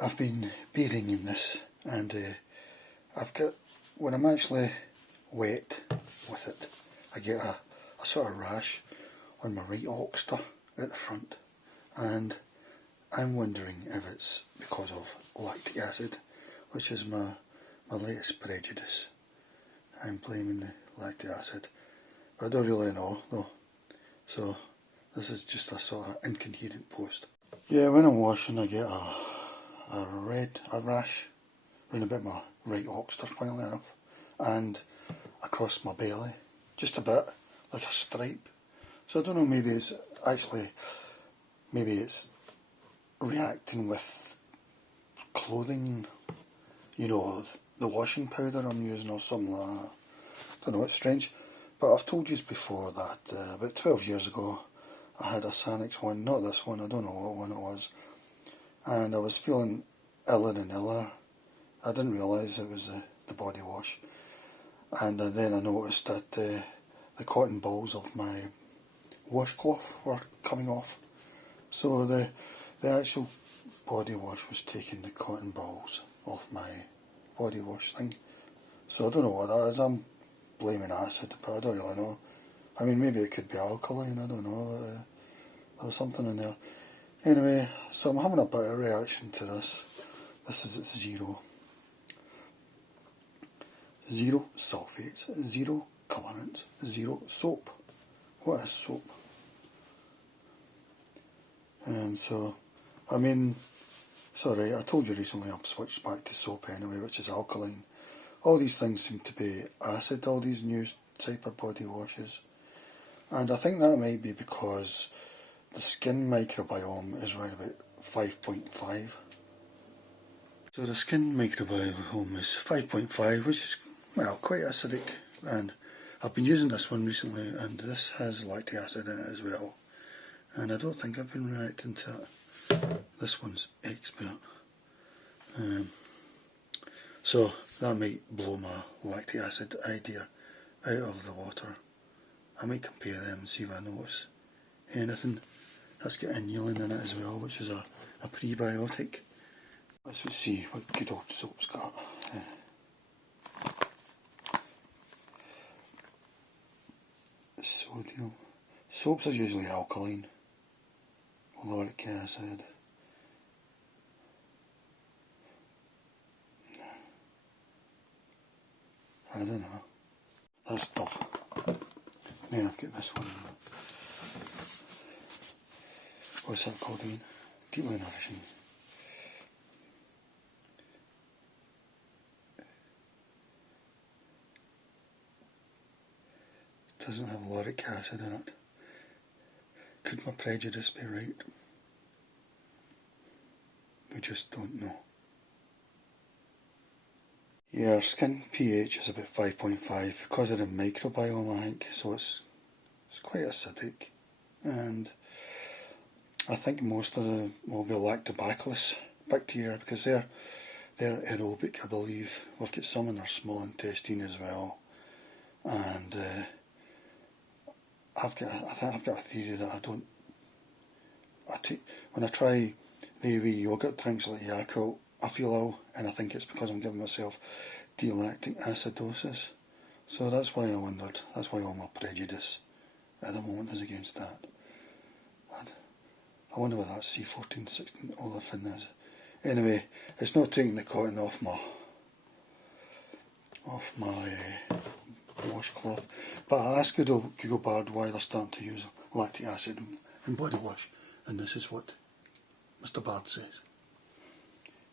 I've been bathing in this, and I've got, when I'm actually wet with it, I get a sort of rash on my right oxter at the front, and I'm wondering if it's because of lactic acid, which is my latest prejudice. I'm blaming the lactic acid, but I don't really know though, so this is just a sort of incoherent post. Yeah, when I'm washing I get a rash around about my right oxter, funnily enough, and across my belly, just a bit, like a stripe. So I don't know, maybe it's reacting with clothing, you know, the washing powder I'm using or something like that. I don't know, it's strange. But I've told you before that about 12 years ago I had a Sanex one, not this one, I don't know what one it was, and I was feeling iller and iller. I didn't realise it was the body wash, and then I noticed that the cotton balls of my washcloth were coming off. So the actual body wash was taking the cotton balls off my body wash thing. So I don't know what that is. I'm blaming acid, but I don't really know. I mean, maybe it could be alkaline, I don't know. There was something in there. Anyway, so I'm having a bit of a reaction to this. This is at zero. Zero sulfates, zero colorants, zero soap. What is soap? And so, I mean, sorry, I told you recently I've switched back to soap anyway, which is alkaline. All these things seem to be acid, all these new type of body washes. And I think that might be because the skin microbiome is around about 5.5. So the skin microbiome is 5.5, which is, well, quite acidic. And I've been using this one recently, and this has lactic acid in it as well. And I don't think I've been reacting to it. This one's expert. So that might blow my lactic acid idea out of the water. I might compare them and see if I notice anything. That's got inulin in it as well, which is a prebiotic. Let's see what good old soap's got. Sodium. Soaps are usually alkaline. Lauric acid. I don't know. That's tough. Then I've got this one. What's that called again? Deeply nourishing. It doesn't have lauric acid in it. Could my prejudice be right? We just don't know. Yeah, our skin pH is about 5.5 because of the microbiome, I think, so it's quite acidic, and I think most of them will be lactobacillus bacteria because they're aerobic, I believe. We've got some in our small intestine as well, and I've got a theory that when I try the wee yogurt drinks like Yakult, I feel ill, and I think it's because I'm giving myself D-lactic acidosis. So that's why I wondered, that's why all my prejudice at the moment is against that. I wonder what that C1416 olefin is. Anyway, it's not taking the cotton off my washcloth. But I asked Google Bard why they're starting to use lactic acid in body wash, and this is what Mr. Bard says.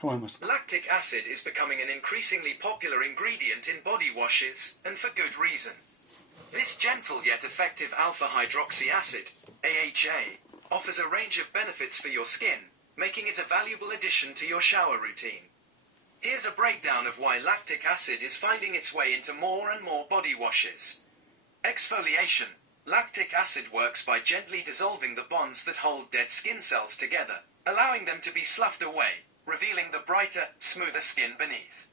Come on, Mr. Lactic acid is becoming an increasingly popular ingredient in body washes, and for good reason. This gentle yet effective alpha-hydroxy acid, AHA, offers a range of benefits for your skin, making it a valuable addition to your shower routine. Here's a breakdown of why lactic acid is finding its way into more and more body washes. Exfoliation. Lactic acid works by gently dissolving the bonds that hold dead skin cells together, allowing them to be sloughed away, revealing the brighter, smoother skin beneath.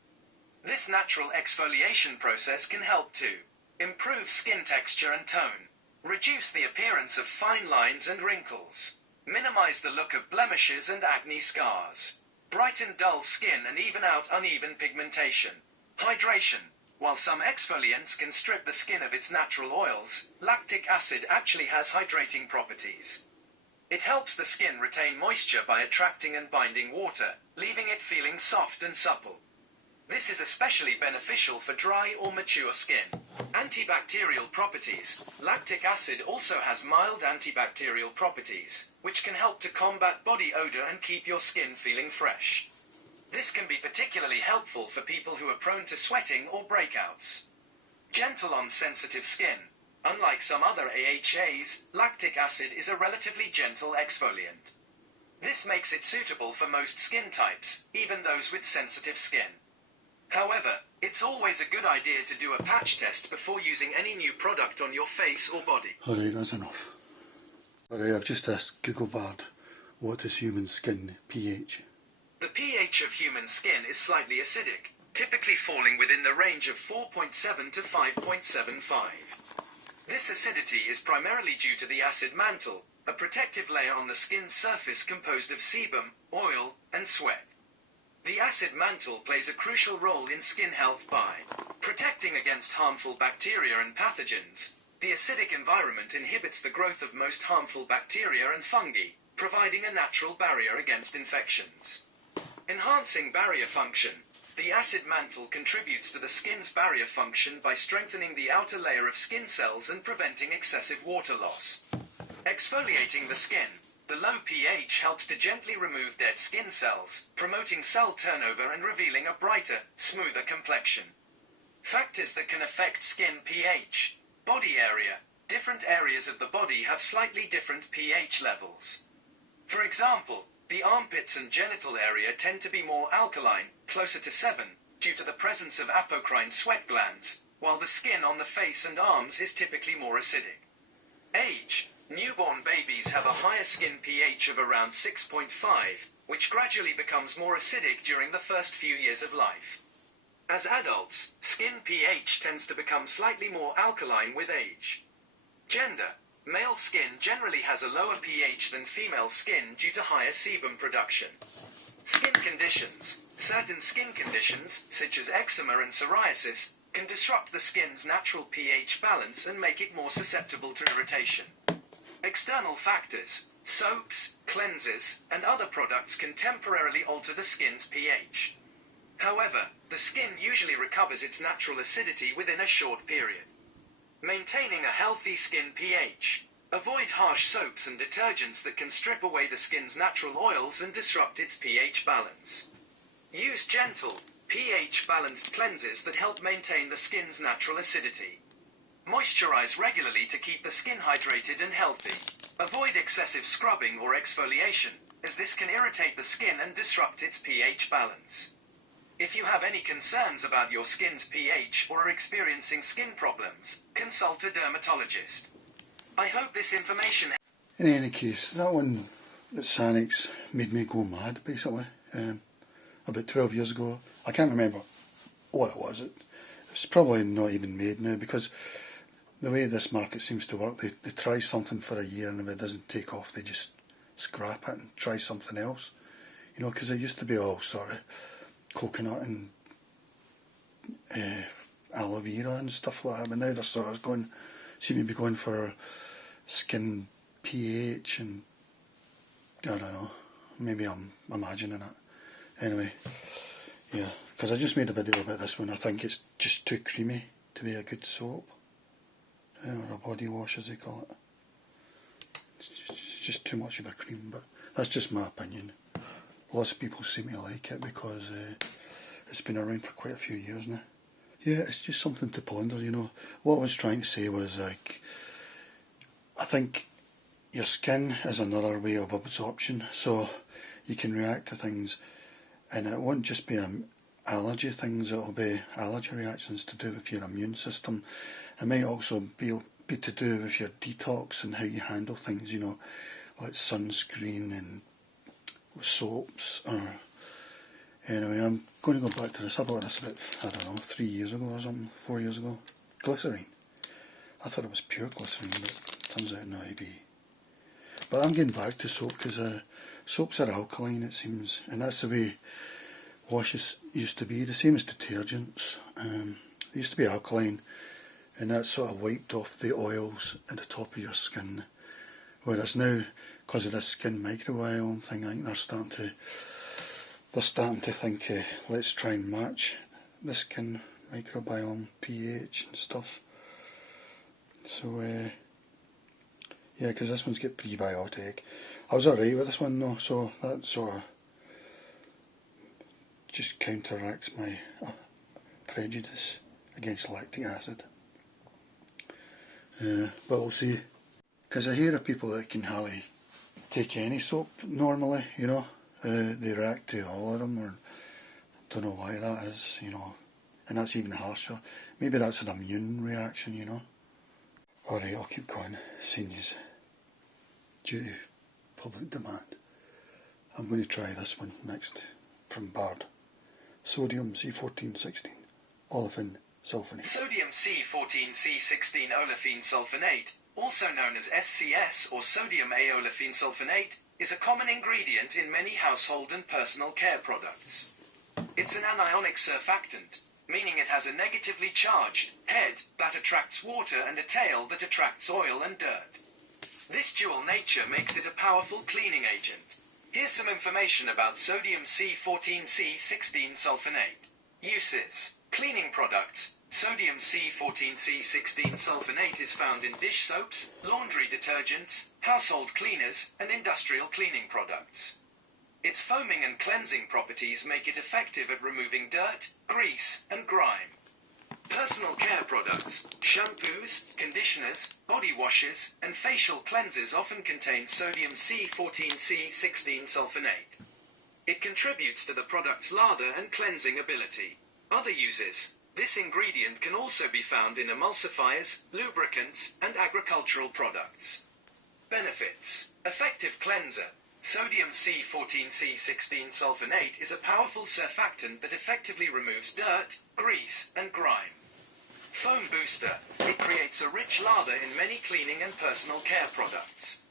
This natural exfoliation process can help to improve skin texture and tone, reduce the appearance of fine lines and wrinkles, minimize the look of blemishes and acne scars, brighten dull skin and even out uneven pigmentation. Hydration. While some exfoliants can strip the skin of its natural oils, lactic acid actually has hydrating properties. It helps the skin retain moisture by attracting and binding water, leaving it feeling soft and supple. This is especially beneficial for dry or mature skin. Antibacterial properties. Lactic acid also has mild antibacterial properties, which can help to combat body odor and keep your skin feeling fresh. This can be particularly helpful for people who are prone to sweating or breakouts. Gentle on sensitive skin. Unlike some other AHAs, lactic acid is a relatively gentle exfoliant. This makes it suitable for most skin types, even those with sensitive skin. However, it's always a good idea to do a patch test before using any new product on your face or body. Alright, that's enough. Alright, I've just asked Google Bard, what is human skin pH? The pH of human skin is slightly acidic, typically falling within the range of 4.7 to 5.75. This acidity is primarily due to the acid mantle, a protective layer on the skin's surface composed of sebum, oil, and sweat. The acid mantle plays a crucial role in skin health by protecting against harmful bacteria and pathogens. The acidic environment inhibits the growth of most harmful bacteria and fungi, providing a natural barrier against infections. Enhancing barrier function. The acid mantle contributes to the skin's barrier function by strengthening the outer layer of skin cells and preventing excessive water loss. Exfoliating the skin. The low pH helps to gently remove dead skin cells, promoting cell turnover and revealing a brighter, smoother complexion. Factors that can affect skin pH. Body area. Different areas of the body have slightly different pH levels. For example, the armpits and genital area tend to be more alkaline, closer to 7, due to the presence of apocrine sweat glands, while the skin on the face and arms is typically more acidic. Age. Newborn babies have a higher skin pH of around 6.5, which gradually becomes more acidic during the first few years of life. As adults, skin pH tends to become slightly more alkaline with age. Gender. Male skin generally has a lower pH than female skin due to higher sebum production. Skin conditions. Certain skin conditions, such as eczema and psoriasis, can disrupt the skin's natural pH balance and make it more susceptible to irritation. External factors, soaps, cleansers, and other products can temporarily alter the skin's pH. However, the skin usually recovers its natural acidity within a short period. Maintaining a healthy skin pH. Avoid harsh soaps and detergents that can strip away the skin's natural oils and disrupt its pH balance. Use gentle, pH-balanced cleansers that help maintain the skin's natural acidity. Moisturize regularly to keep the skin hydrated and healthy. Avoid excessive scrubbing or exfoliation, as this can irritate the skin and disrupt its pH balance. If you have any concerns about your skin's pH or are experiencing skin problems, consult a dermatologist. I hope this information... In any case, that one at Sanex made me go mad, basically. About 12 years ago. I can't remember what it was. It's probably not even made now, because the way this market seems to work, they try something for a year, and if it doesn't take off, they just scrap it and try something else. You know, because it used to be all sort of coconut and aloe vera and stuff like that, but now they're sort of seem to be going for skin pH, and I don't know, maybe I'm imagining it. Anyway, yeah, because I just made a video about this one. I think it's just too creamy to be a good soap, or a body wash as they call it. It's just too much of a cream, but that's just my opinion. Lots of people seem to like it because it's been around for quite a few years now. Yeah, it's just something to ponder, you know. What I was trying to say was, like, I think your skin is another way of absorption, so you can react to things, and it won't just be allergy things, it'll be allergy reactions to do with your immune system. It might also be to do with your detox and how you handle things, you know, like sunscreen and soaps. Or anyway, I'm going to go back to this. I bought this about, I don't know, 3 years ago or something, 4 years ago. Glycerine. I thought it was pure glycerine, but it turns out not to be. But I'm getting back to soap because Soaps are alkaline, it seems, and that's the way washes used to be, the same as detergents. They used to be alkaline, and that sort of wiped off the oils at the top of your skin. Whereas now, because of this skin microbiome thing, I think they're starting to think, let's try and match the skin microbiome pH and stuff. So yeah, because this one's got prebiotic. I was alright with this one though, so that sort of just counteracts my prejudice against lactic acid. But we'll see. Because I hear of people that can hardly take any soap normally, you know. They react to all of them, or I don't know why that is, you know. And that's even harsher. Maybe that's an immune reaction, you know. Alright, I'll keep going. Seeing as due to public demand. I'm going to try this one next from Bard. Sodium C1416 olefin sulfonate. Sodium C14C16 olefin sulfonate, also known as SCS or sodium A olefin sulfonate, is a common ingredient in many household and personal care products. It's an anionic surfactant, meaning it has a negatively charged head that attracts water and a tail that attracts oil and dirt. This dual nature makes it a powerful cleaning agent. Here's some information about sodium C14C16 sulfonate. Uses. Cleaning products. Sodium C14C16 sulfonate is found in dish soaps, laundry detergents, household cleaners, and industrial cleaning products. Its foaming and cleansing properties make it effective at removing dirt, grease, and grime. Personal care products, shampoos, conditioners, body washes, and facial cleansers often contain sodium C14C16 sulfonate. It contributes to the product's lather and cleansing ability. Other uses. This ingredient can also be found in emulsifiers, lubricants, and agricultural products. Benefits. Effective cleanser. Sodium C14C16 sulfonate is a powerful surfactant that effectively removes dirt, grease, and grime. Foam booster. It creates a rich lather in many cleaning and personal care products.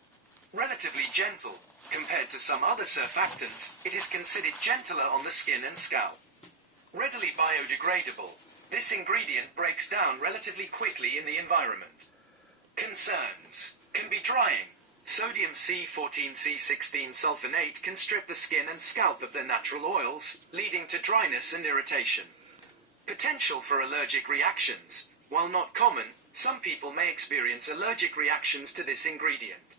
Relatively gentle. Compared to some other surfactants, it is considered gentler on the skin and scalp. Readily biodegradable. This ingredient breaks down relatively quickly in the environment. Concerns. Can be drying. Sodium C14C16 sulfonate can strip the skin and scalp of their natural oils, leading to dryness and irritation. Potential for allergic reactions. While not common, some people may experience allergic reactions to this ingredient.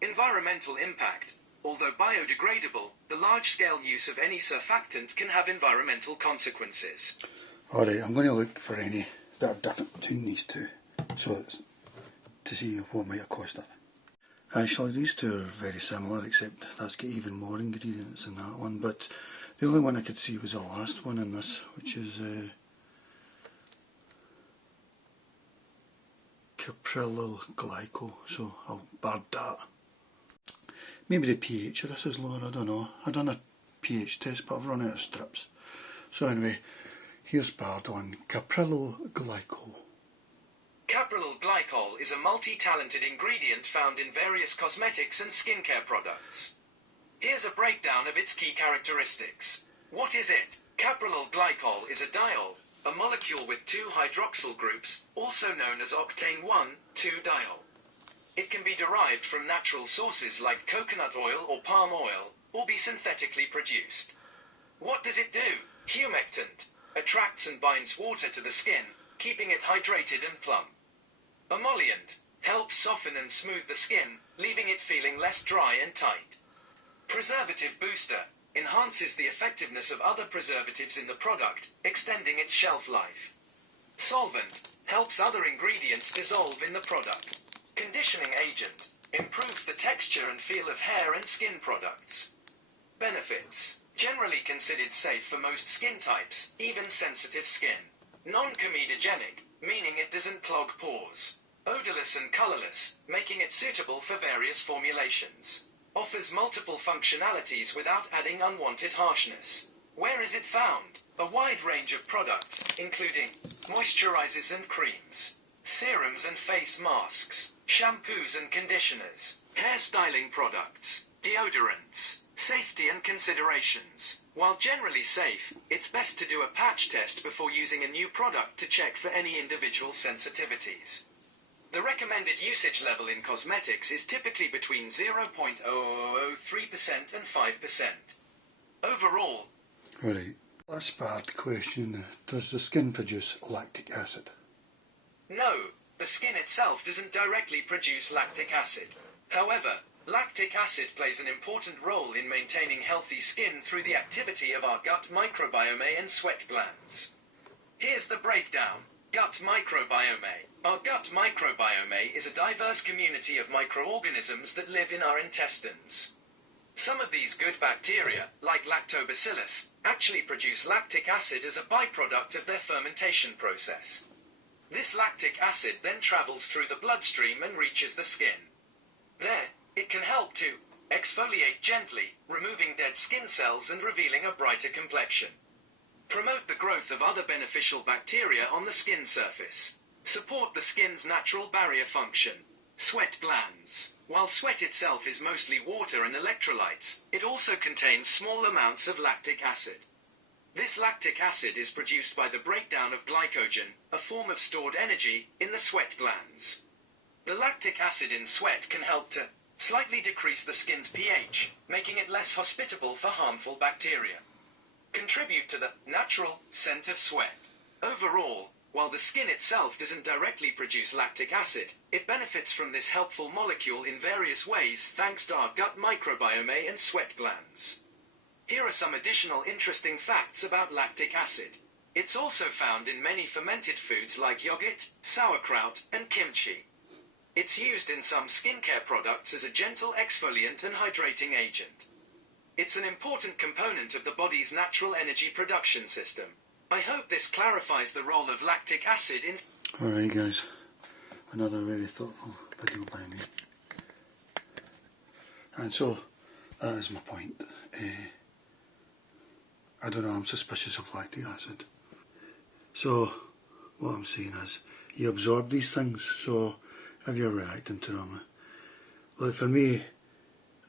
Environmental impact. Although biodegradable, the large-scale use of any surfactant can have environmental consequences. Alright, I'm going to look for any that are different between these two, so to see what might have caused it. Actually, these two are very similar, except that's got even more ingredients than that one, but the only one I could see was the last one in this, which is caprylyl glycol, so I'll bard that. Maybe the pH of this is lower, I don't know. I've done a pH test, but I've run out of strips. So anyway, here's bard on caprylyl glycol. Caprylyl glycol is a multi-talented ingredient found in various cosmetics and skincare products. Here's a breakdown of its key characteristics. What is it? Caprylyl glycol is a diol, a molecule with two hydroxyl groups, also known as octane 1,2-diol. It can be derived from natural sources like coconut oil or palm oil, or be synthetically produced. What does it do? Humectant. Attracts and binds water to the skin, keeping it hydrated and plump. Emollient. Helps soften and smooth the skin, leaving it feeling less dry and tight. Preservative booster. Enhances the effectiveness of other preservatives in the product, extending its shelf life. Solvent. Helps other ingredients dissolve in the product. Conditioning agent. Improves the texture and feel of hair and skin products. Benefits. Generally considered safe for most skin types, even sensitive skin. Non-comedogenic, meaning it doesn't clog pores. Odorless and colorless, making it suitable for various formulations. Offers multiple functionalities without adding unwanted harshness. Where is it found? A wide range of products, including moisturizers and creams, serums and face masks, shampoos and conditioners, hair styling products, deodorants, Safety and considerations. While generally safe, it's best to do a patch test before using a new product to check for any individual sensitivities. The recommended usage level in cosmetics is typically between 0.0003% and 5%. Overall, Alright, last part question. Does the skin produce lactic acid? no, the skin itself doesn't directly produce lactic acid. However, lactic acid plays an important role in maintaining healthy skin through the activity of our gut microbiome and sweat glands. Here's the breakdown. Gut microbiome. Our gut microbiome is a diverse community of microorganisms that live in our intestines. Some of these good bacteria, like lactobacillus, actually produce lactic acid as a byproduct of their fermentation process. This lactic acid then travels through the bloodstream and reaches the skin. There, it can help to exfoliate gently, removing dead skin cells and revealing a brighter complexion. Promote the growth of other beneficial bacteria on the skin surface. Support the skin's natural barrier function. Sweat glands. While sweat itself is mostly water and electrolytes, it also contains small amounts of lactic acid. This lactic acid is produced by the breakdown of glycogen, a form of stored energy, in the sweat glands. The lactic acid in sweat can help to slightly decrease the skin's pH, making it less hospitable for harmful bacteria. Contribute to the natural scent of sweat. Overall, while the skin itself doesn't directly produce lactic acid, it benefits from this helpful molecule in various ways thanks to our gut microbiome and sweat glands. Here are some additional interesting facts about lactic acid. It's also found in many fermented foods like yogurt, sauerkraut, and kimchi. It's used in some skincare products as a gentle exfoliant and hydrating agent. It's an important component of the body's natural energy production system. I hope this clarifies the role of lactic acid in... Alright guys, another very thoughtful video by me. And so, that is my point. I don't know, I'm suspicious of lactic acid. So, what I'm saying is, you absorb these things, so if you're reacting to them, like for me,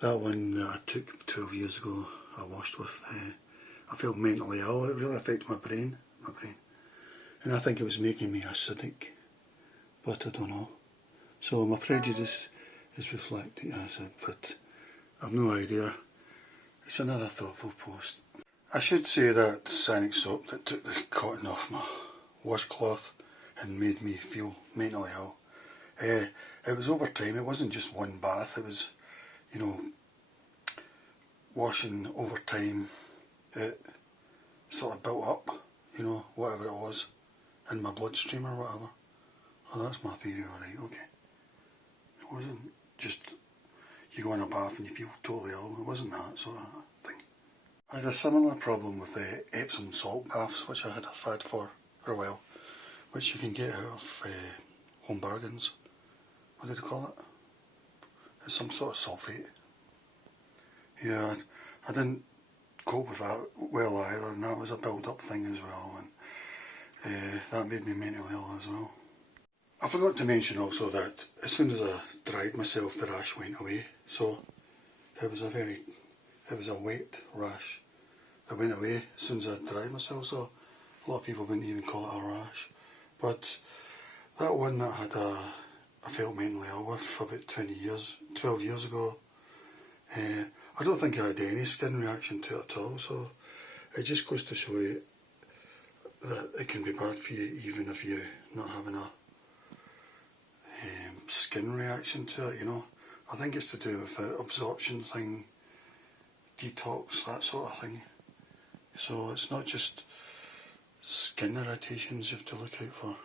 that one that I took 12 years ago, I washed with, I felt mentally ill. It really affected my brain. And I think it was making me acidic, but I don't know. So my prejudice is with lactic acid, but I've no idea. It's another thoughtful post. I should say that Sanex soap that took the cotton off my washcloth and made me feel mentally ill. It was over time. It wasn't just one bath. It was, you know, washing over time. It sort of built up, you know, whatever it was in my bloodstream or whatever. Oh, that's my theory, alright, okay. It wasn't just you go in a bath and you feel totally ill. It wasn't that sort of thing. I had a similar problem with the Epsom salt baths, which I had a fad for a while, which you can get out of Home Bargains. What did they call it? It's some sort of sulphate. Yeah, I didn't cope with that well either, and that was a build-up thing as well, and that made me mentally ill as well. I forgot to mention also that as soon as I dried myself, the rash went away. So it was a wet rash that went away as soon as I dried myself. So a lot of people wouldn't even call it a rash. But that one that I felt mentally ill with about 12 years ago, I don't think I had any skin reaction to it at all. So it just goes to show you that it can be bad for you even if you're not having a skin reaction to it, you know. I think it's to do with the absorption thing, detox, that sort of thing. So it's not just skin irritations you have to look out for.